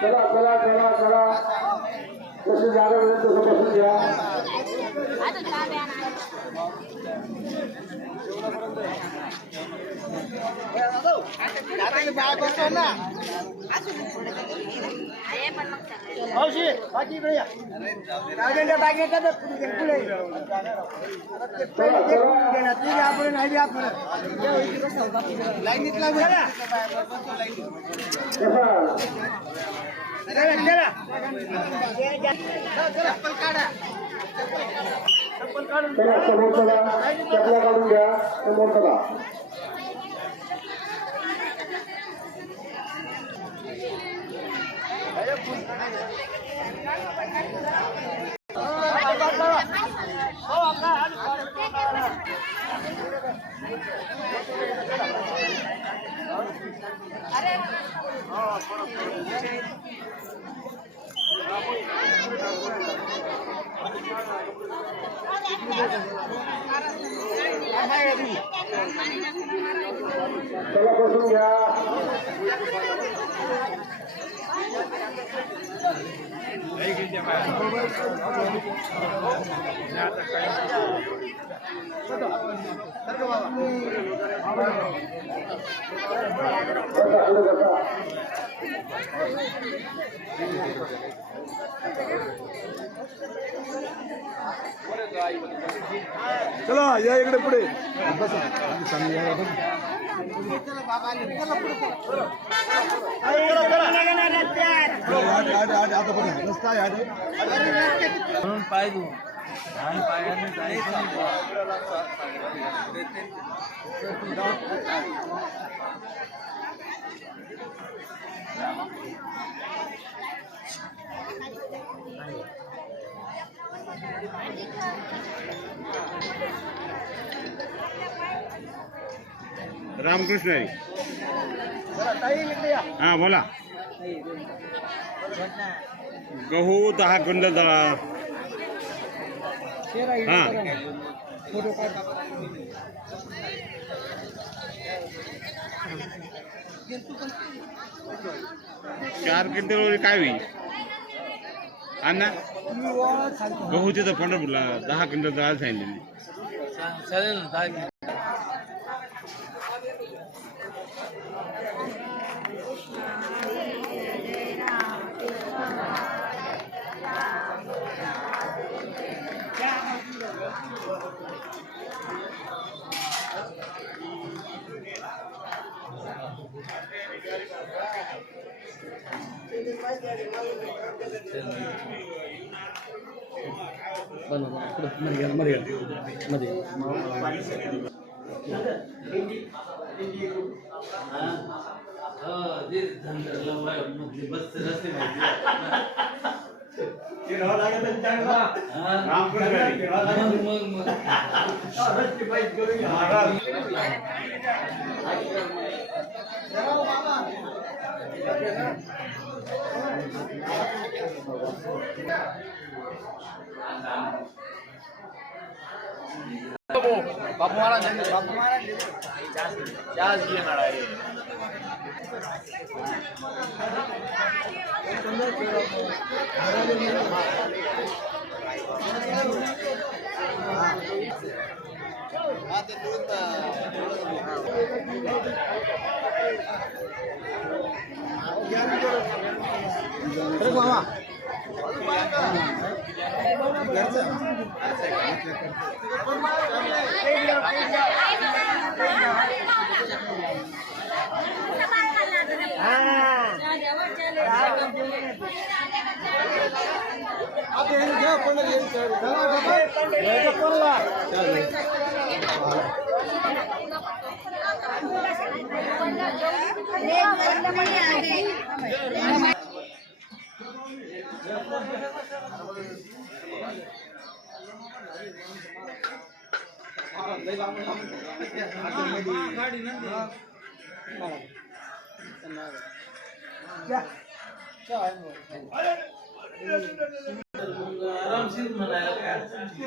चला चला चला चला जसं जागा मिळेल तसं बसून घ्या. समोर चला चपला काढून घ्या. समोर चला. चला बसून घ्या. चला या इकडे पुढे पाहिजे रामकृष्ण आहे. हा बोला. गहू 10 क्विंटल. हा 4 क्विंटल काय होईल अण्णा? गहू तिथं पंढरपूरला 10 क्विंटल जायला सांगितले. बापू महाराज चार्ज घेणार आहे. आरामशीर म्हणायला काय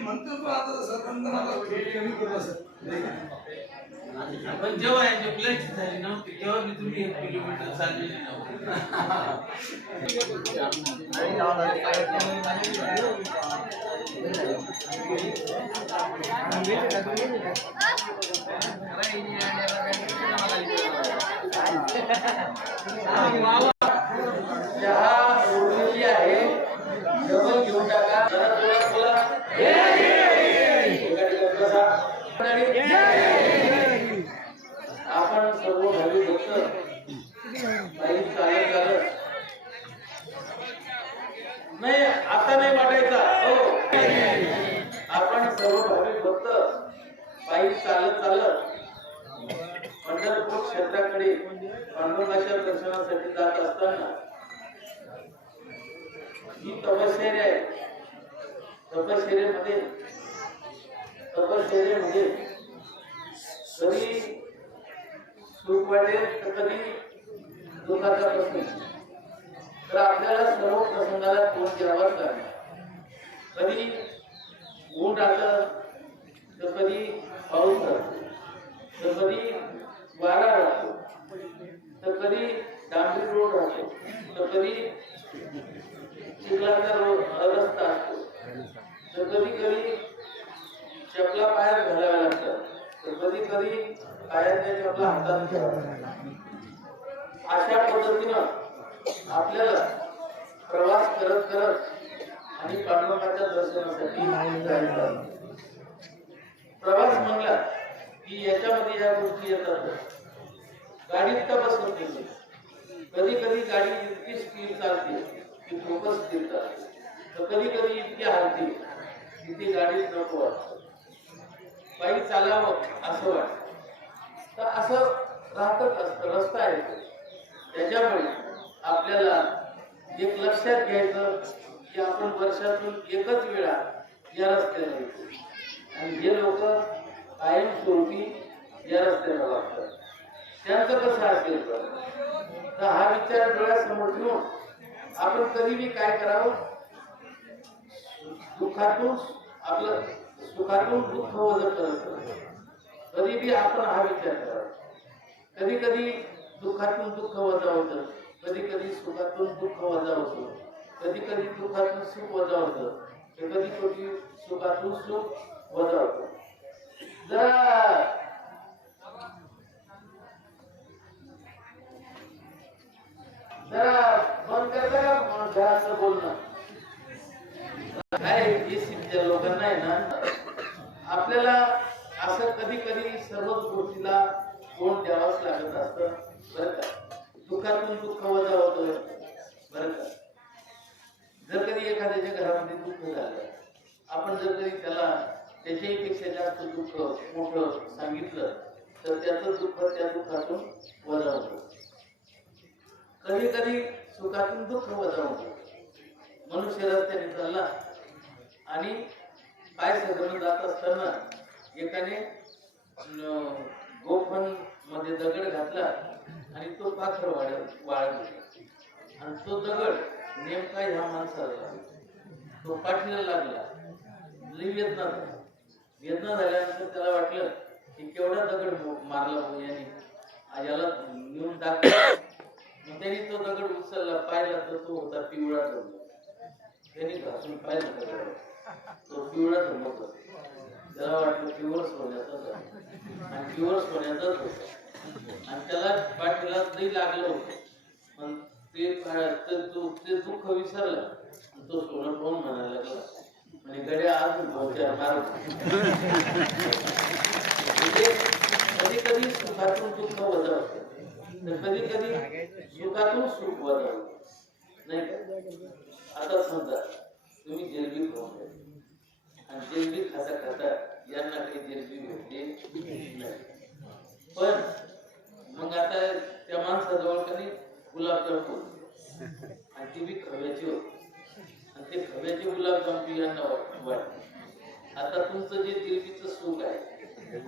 म्हणतो तो आता पण जेव्हा यांची प्लेट झाली नव्हती तेव्हा मी तुम्ही 1 किलोमीटर चाललेली नव्हती. चहा उरलेली आहे डबल घेऊन टाका. आपण सर्व भावी भक्त काही चालत झालं नाही आता नाही वाटायचा हो. आपण सर्व भावी भक्त पायी चालत चालत पंढरपूर क्षेत्राकडे पांडुरंगाच्या दर्शनासाठी जात असताना ही तपश्चर्या आहे. तपश्चर्येमध्ये कधी सुख वाटेल तर कधी दुःखाचा प्रश्न. तर आपल्याला सर्व प्रसंगाला तोंड द्यावाच लागणार. कधी ऊन राहतं तर कधी पाऊस राहतो तर कधी वारा राहतो तर कधी डांबरी रोड राहतो तर कधी चिखलाचा रस्ता असतो तर कधी कधी चपला पायात घालाव्या लागतात तर कधी कधी पायाच्या चपला हातात ठेवाव्या. अशा पद्धतीनं आपल्याला प्रवास करत करत आणि पांडुरंगाच्या दर्शनासाठी जायचं. प्रवास म्हणला की याच्यामध्ये या गोष्टी येतात. गाडीत का बसत नाही. कधी कधी गाडी इतकी स्पीड चालते की खूपच स्पीड चालते तर कधी कधी इतकी हालते की ती गाडीत नको वाटतं. पायी चालावं असं वाटतं. तर असं राहतच असतं. रस्ता आहे त्याच्यामुळे आपल्याला एक लक्षात घ्यायचं की आपण वर्षातून एकच वेळा या रस्त्याला येतो आणि जे लोक कायमस्वरूपी या रस्त्याला वागतात त्यांचं कसं असेल. तर हा विचार डोळ्यासमोर ठेवून आपण कधीही काय करावं. दुःखातून आपलं सुखातून दुःख वजा करत कधी बी आपण हा विचार करावा. कधी कधी दुःखातून दुःख वजा होतं कधी कधी सुखातून दुःख वजा होतं कधी कधी दुःखातून सुख वजा होतं तर कधी कधी सुखातून सुख वजा होतं. जरा बंद करता का घराचं बोलणं. काय लोकांना आहे ना आपल्याला असं कधी कधी सर्वच गोष्टीला तोंड द्यावंच लागत असतं बरं का. दुःखातून दुःख वजा होतं बरं का. जर कधी एखाद्याच्या घरामध्ये दुःख झालं आपण जर कधी त्याला त्याच्याही पेक्षा जास्त दुःख मोठं सांगितलं तर त्याचं दुःख त्या दुःखातून वजा होतं. कधी कधी सुखातून दुःख वजा होतं. मनुष्य रस्त्याने चालला आणि पाय सगळं जात असताना एकाने गोफण मध्ये दगड घातला आणि तो पाखर वाळत आणि तो दगड नेमका ह्या माणसाला लागला. तो पाठीला लागला. लई वेदना झाल्यानंतर त्याला वाटलं की केवढा दगड मारला याने, याला नेऊन टाकला. त्यांनी तो दगड उचलला, पाहिला तर तो होता पिवळा दगड. त्यांनी घासून पाहिला दगड, तो पिवळा जमत होता. त्याला वाटलं पिवळ सोन्याचाच आहे आणि पिवळ सोन्याचाच होता आणि त्याला पाठीला लई लागलं होतं. पण ते दुःख विसरलं. तो सोनं पाहून म्हणायला लागला म्हणजे गड्या अजून भावच्या मारत. कधी कधी सुखातून दुःख वजा होतं, तर कधी कधी सुखातून सुख वजा होतं, नाही का? आता समजा तुम्ही जिलबी खाऊन आणि जिलबी खाता खाता यांना काही जिलबी भेटली नाही, पण मग आता त्या माणसाजवळ कधी गुलाबजाम होते आणि ती बी खव्याची होती आणि ते खव्याचे गुलाबजाम यांना वाटते. आता तुमचं जे जिलबीचं सुख आहे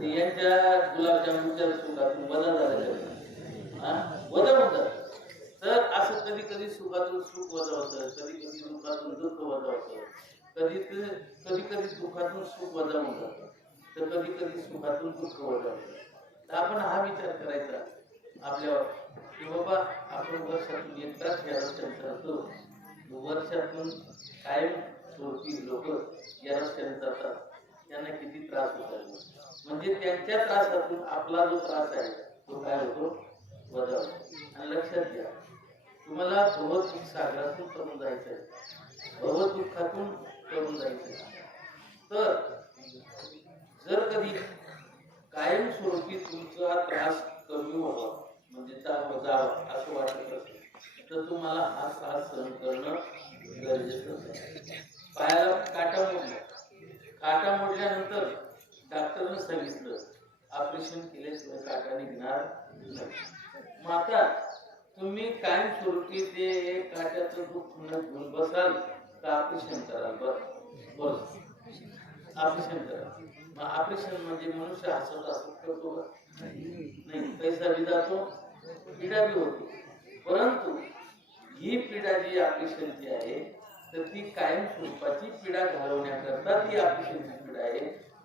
ते यांच्या गुलाबजामुनच्या सुखातून वजा झालेलं वजा होतात. तर असं कधी कधी सुखातून सुख वजा होतं, कधी कधी दुःखातून दुःख वजा होतं, कधी कधी दुःखातून सुख वजा होऊन जातं, तर कधी कधी सुखातून दुःख वजा होतं. तर आपण हा विचार करायचा आपल्यावर की बाबा आपण वर्षातून एकदाच या रस्त्याने चालतो. वर्षातून कायम स्वरूपी लोक या रस्त्याने जातात, त्यांना किती त्रास होतात. म्हणजे त्यांच्या त्रासातून आपला जो त्रास आहे तो काय होतो, वजा होतो. आणि लक्षात घ्या, तुम्हाला भवदुःख सागरातून करून जायचं आहे, भवदुःखातून करून जायचं आहे. तर जर कधी कायमस्वरूपी तुमचा त्रास कमी व्हावा म्हणजे जावा असं वाटत असेल तर तुम्हाला हा त्रास सहन करणं गरजेचं आहे. पायाला काटा मोडल्यानंतर डॉक्टरनं सांगितलं ऑपरेशन केल्याशिवाय काटा निघणार नाही. मग आता तुम्ही कायमस्वरूपी ते काट्याचं दुःख घेऊन बसाल का ऑपरेशन कराल? बस ऑपरेशन करा. मग ऑपरेशन म्हणजे मनुष्य हसत करतो का? नाही, पैसा बी जातो, पीडा बी होती. परंतु ही पीडा जी ऑपरेशनची आहे तर ती कायम स्वरूपाची पीडा घालवण्याकरता ती ऑपरेशनची पीडा आहे.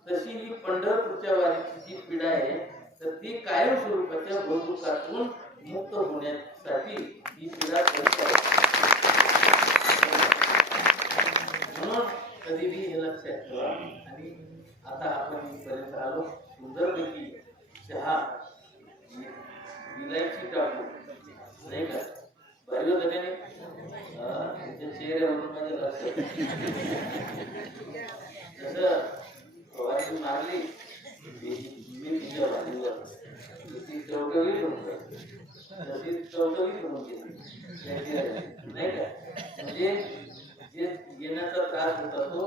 तशी ही पंढरपूरच्या वारीची जी पीडा आहे तर ती कायम स्वरूपाच्या भवदुःखातून मुक्त होण्यासाठी ही पीडा करते. म्हणून कधीही हे लक्षात ठेवा. आणि आता आपण इथपर्यंत आलो. सुंदरपैकी चहा विलायची टाकू नाही का, भारी होतं त्याने त्याच्या चेहऱ्यावरून माझ्या लक्षात जसं फवारणी मारली मी तिच्या भाजीवर ती चौकवी होत तशी चौकवी होऊन गेली नाही का. म्हणजे जे येण्याचा त्रास होता तो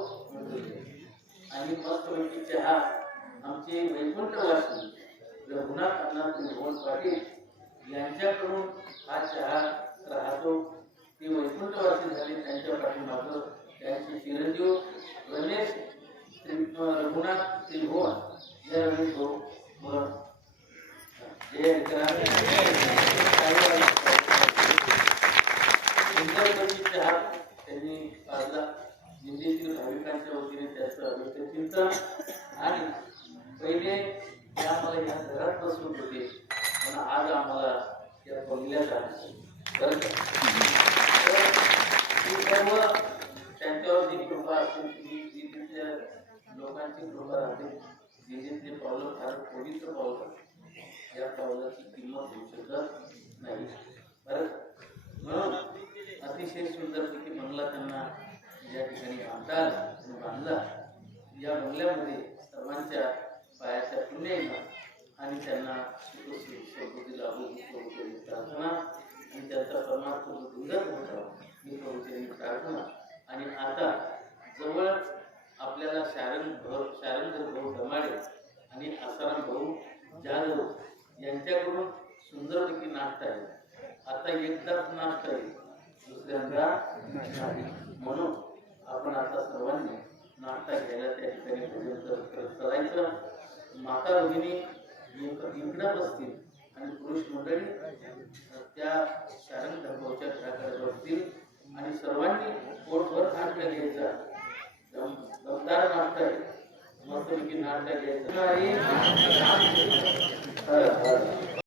आणि मस्तपैकी चहा आमचे वैकुंठवासी रघुनाथ अण्णांचे मोहन पाटील यांच्याकडून हा चहा राहतो. ते वैकुंठवासी झाले, त्यांच्या पाठीमागं त्यांचे चिरंजीव रमेश रघुनाथ त्रिभुवन या रमेश भाऊ चहा त्यांनी पाजला. दिल्लीतील भाविकांच्या वतीने त्याचं चिंतन आणि पहिले ते आम्हाला या घरात बसवत होते पण आज आम्हाला या बंगल्यात बरं का. सर्व त्यांच्यावर जी कृपा असते जी तिथल्या लोकांची कृपा राहते, जे जे पावलं फार पवित्र पावलं या पावलाची किंमत होऊ शकत नाही बरं. म्हणून अतिशय सुंदरपैकी बंगला त्यांना या ठिकाणी बांधला. या बंगल्यामध्ये सर्वांच्या पायाच्या पुण्याला आणि त्यांना सुखी लाभू प्रार्थना आणि त्यांचा परमार्थ दुर्गत होता ही करूची प्रार्थना. आणि आता जवळ आपल्याला शारंग भाऊ धमाडे आणि आसाराम भाऊ जाधव यांच्याकडून सुंदरपैकी नाश्ता आहे. आता एकदाच नाश्ता आहे, दुसऱ्यांदा म्हणून आपण आता सर्वांनी नाश्ता घ्यायला त्या ठिकाणी भोजन करत करायचं. माता भगिनी इकडं बसतील आणि पुरुष मंडळी त्या शारण धर्माच्या घराकडे बसतील आणि सर्वांनी पोटभर नाश्ता घ्यायचा. दमदार नाश्ता आहे, मस्तपैकी नाश्ता घ्यायचा.